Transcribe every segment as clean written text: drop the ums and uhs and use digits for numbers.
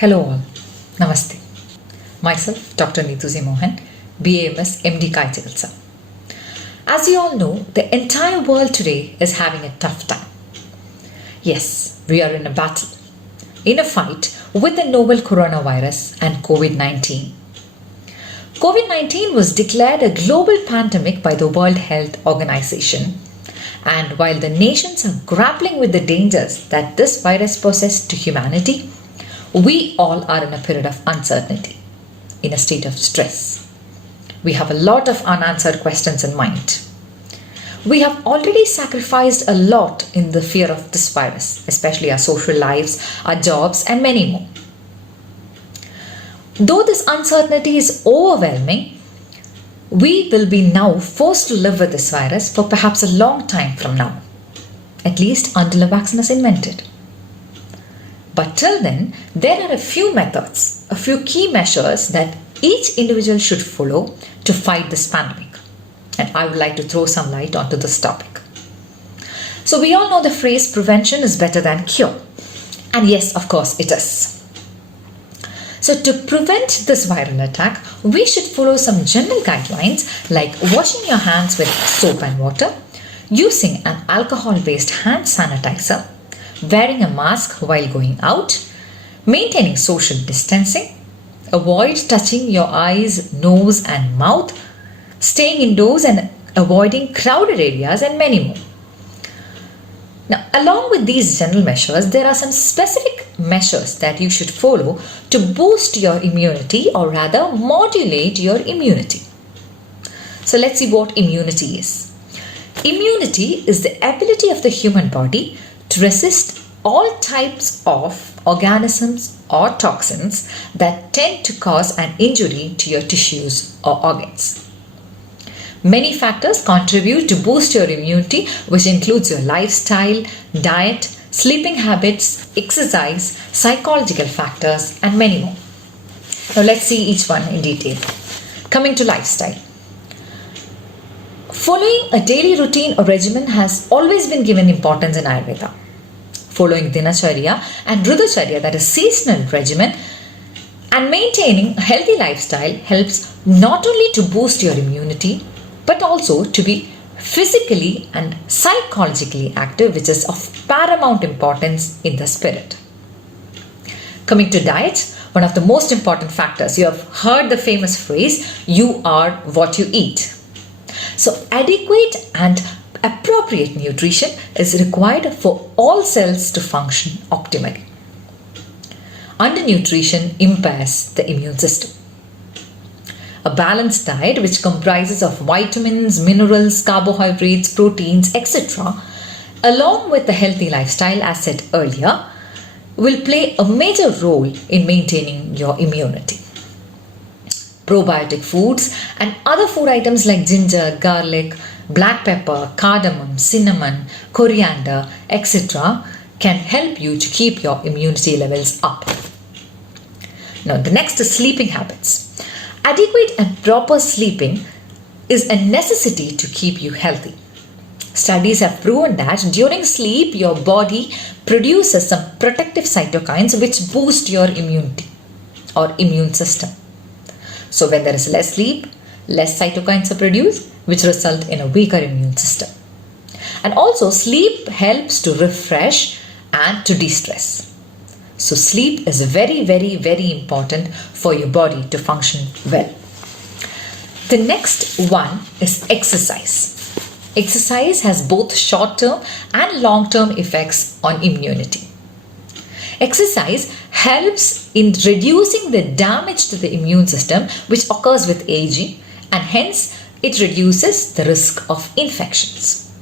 Hello all. Namaste. Myself, Dr. Neetuzi Mohan, BAMS MD Kai Chikitsa. As you all know, the entire world today is having a tough time. Yes, we are in a battle, in a fight with the novel coronavirus and COVID-19. COVID-19 was declared a global pandemic by the World Health Organization. And while the nations are grappling with the dangers that this virus poses to humanity, we all are in a period of uncertainty, in a state of stress. We have a lot of unanswered questions in mind. We have already sacrificed a lot in the fear of this virus, especially our social lives, our jobs, and many more. Though this uncertainty is overwhelming, we will be now forced to live with this virus for perhaps a long time from now, at least until a vaccine is invented. But till then, there are a few methods, a few key measures that each individual should follow to fight this pandemic. And I would like to throw some light onto this topic. So we all know the phrase prevention is better than cure. And yes, of course it is. So to prevent this viral attack, we should follow some general guidelines like washing your hands with soap and water, using an alcohol-based hand sanitizer, wearing a mask while going out, maintaining social distancing, avoid touching your eyes, nose and mouth, staying indoors and avoiding crowded areas, and many more. Now, along with these general measures, there are some specific measures that you should follow to boost your immunity, or rather modulate your immunity. So let's see what immunity is. Immunity is the ability of the human body to resist all types of organisms or toxins that tend to cause an injury to your tissues or organs. Many factors contribute to boost your immunity, which includes your lifestyle, diet, sleeping habits, exercise, psychological factors, and many more. Now let's see each one in detail. Coming to lifestyle. Following a daily routine or regimen has always been given importance in Ayurveda. Following Dinacharya and Rudacharya, that is seasonal regimen, and maintaining a healthy lifestyle helps not only to boost your immunity, but also to be physically and psychologically active, which is of paramount importance in the spirit. Coming to diet, one of the most important factors, you have heard the famous phrase, you are what you eat. So adequate and appropriate nutrition is required for all cells to function optimally. Undernutrition impairs the immune system. A balanced diet, which comprises of vitamins, minerals, carbohydrates, proteins, etc., along with a healthy lifestyle, as said earlier, will play a major role in maintaining your immunity. Probiotic foods and other food items like ginger, garlic, black pepper, cardamom, cinnamon, coriander, etc. can help you to keep your immunity levels up. Now, the next is sleeping habits. Adequate and proper sleeping is a necessity to keep you healthy. Studies have proven that during sleep, your body produces some protective cytokines which boost your immunity or immune system. So when there is less sleep, less cytokines are produced, which result in a weaker immune system. And also, sleep helps to refresh and to de-stress. So sleep is very, very, very important for your body to function well. The next one is exercise. Exercise has both short-term and long-term effects on immunity. Exercise helps in reducing the damage to the immune system which occurs with aging, and hence it reduces the risk of infections.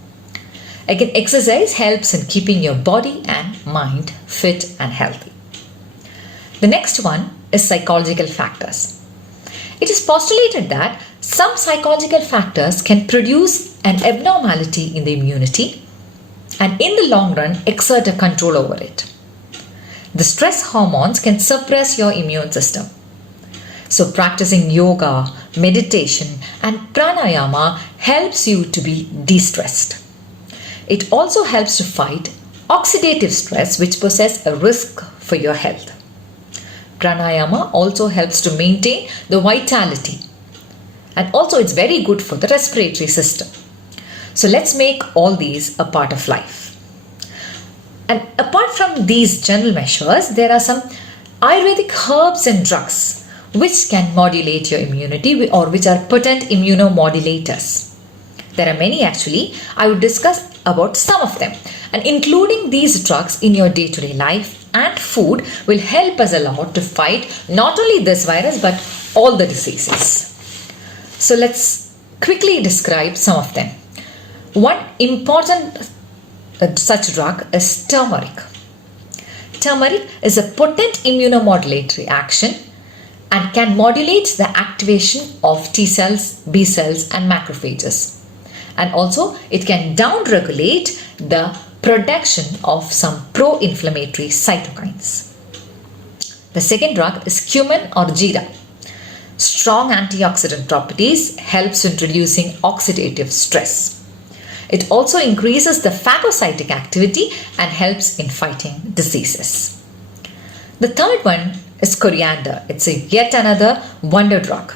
Again, exercise helps in keeping your body and mind fit and healthy. The next one is psychological factors. It is postulated that some psychological factors can produce an abnormality in the immunity and in the long run exert a control over it. The stress hormones can suppress your immune system. So practicing yoga, meditation and pranayama helps you to be de-stressed. It also helps to fight oxidative stress, which poses a risk for your health. Pranayama also helps to maintain the vitality. And also it's very good for the respiratory system. So let's make all these a part of life. And apart from these general measures, there are some Ayurvedic herbs and drugs which can modulate your immunity or which are potent immunomodulators. There are many actually. I would discuss about some of them, and including these drugs in your day-to-day life and food will help us a lot to fight not only this virus but all the diseases. So let's quickly describe some of them. One important such drug is turmeric. Turmeric is a potent immunomodulatory action and can modulate the activation of T cells, B cells and macrophages. And also it can downregulate the production of some pro-inflammatory cytokines. The second drug is cumin or jeera. Strong antioxidant properties helps in reducing oxidative stress. It also increases the phagocytic activity and helps in fighting diseases. The third one is coriander. It's yet another wonder drug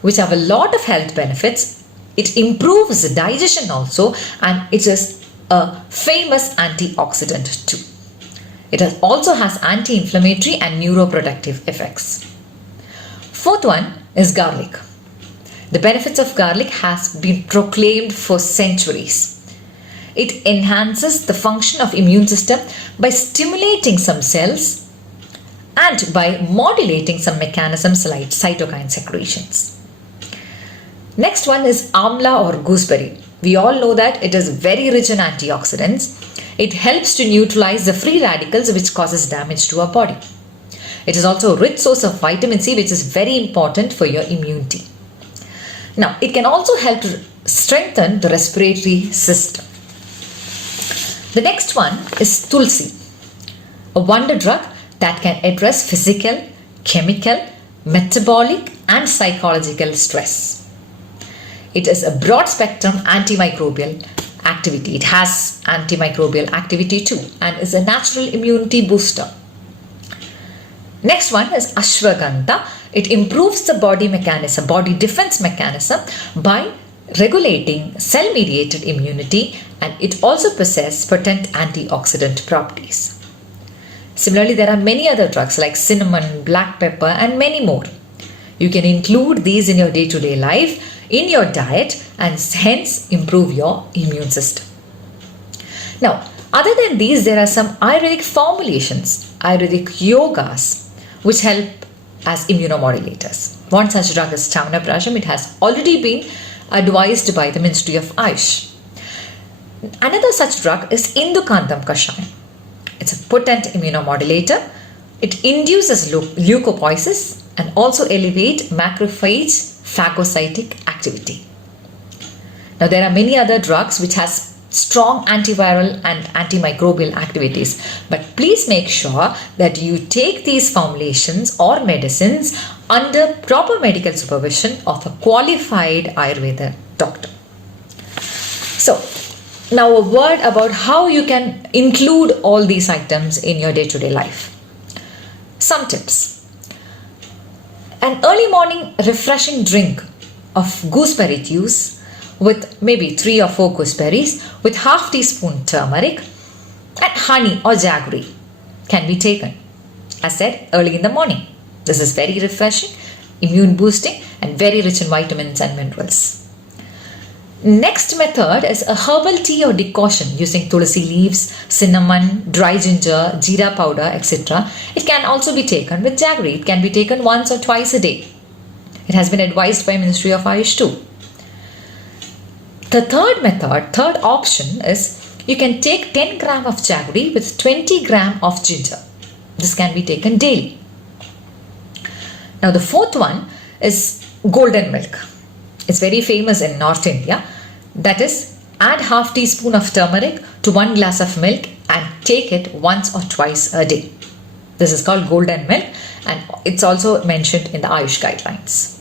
which have a lot of health benefits. It improves digestion also, and it is a famous antioxidant too. It also has anti-inflammatory and neuroprotective effects. Fourth one is garlic. The benefits of garlic has been proclaimed for centuries. It enhances the function of immune system by stimulating some cells and by modulating some mechanisms like cytokine secretions. Next one is amla or gooseberry. We all know that it is very rich in antioxidants. It helps to neutralize the free radicals which causes damage to our body. It is also a rich source of vitamin C which is very important for your immunity. Now, it can also help to strengthen the respiratory system. The next one is tulsi, a wonder drug that can address physical, chemical, metabolic and psychological stress. It is a broad spectrum antimicrobial activity. It has antimicrobial activity too and is a natural immunity booster. Next one is ashwagandha. It improves the body defense mechanism by regulating cell-mediated immunity, and it also possesses potent antioxidant properties. Similarly, there are many other drugs like cinnamon, black pepper and many more. You can include these in your day-to-day life, in your diet, and hence improve your immune system. Now, other than these, there are some Ayurvedic formulations, Ayurvedic yogas, which help as immunomodulators. One such drug is Chyawanprash. It has already been advised by the Ministry of Ayush. Another such drug is Indukantham Kashayam. It's a potent immunomodulator. It induces leukopoiesis and also elevate macrophage phagocytic activity. Now there are many other drugs which has strong antiviral and antimicrobial activities, but please make sure that you take these formulations or medicines under proper medical supervision of a qualified Ayurveda doctor. So now a word about how you can include all these items in your day-to-day life. Some tips. An early morning refreshing drink of gooseberry juice with maybe 3 or 4 gooseberries with half teaspoon turmeric and honey or jaggery can be taken, as said, early in the morning. This is very refreshing, immune boosting and very rich in vitamins and minerals. Next method is a herbal tea or decoction using tulsi leaves, cinnamon, dry ginger, jeera powder, etc. It can also be taken with jaggery. It can be taken once or twice a day. It has been advised by Ministry of Ayush too. The third option is you can take 10 gram of jaggery with 20 gram of ginger. This can be taken daily. Now the fourth one is golden milk. It's very famous in North India. That is, add half teaspoon of turmeric to 1 glass of milk and take it once or twice a day. This is called golden milk and it's also mentioned in the Ayush guidelines.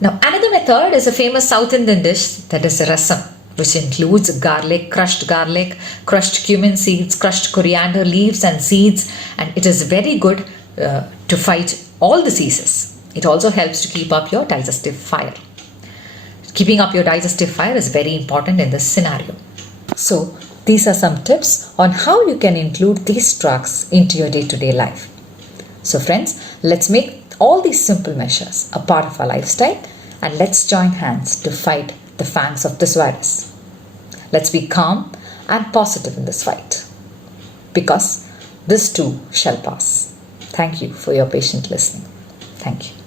Now another method is a famous South Indian dish, that is rasam, which includes garlic, crushed cumin seeds, crushed coriander leaves and seeds, and it is very good to fight all diseases. It also helps to keep up your digestive fire. Keeping up your digestive fire is very important in this scenario. So, these are some tips on how you can include these drugs into your day-to-day life. So friends, let's make all these simple measures a part of our lifestyle, and let's join hands to fight the fangs of this virus. Let's be calm and positive in this fight, because this too shall pass. Thank you for your patient listening. Thank you.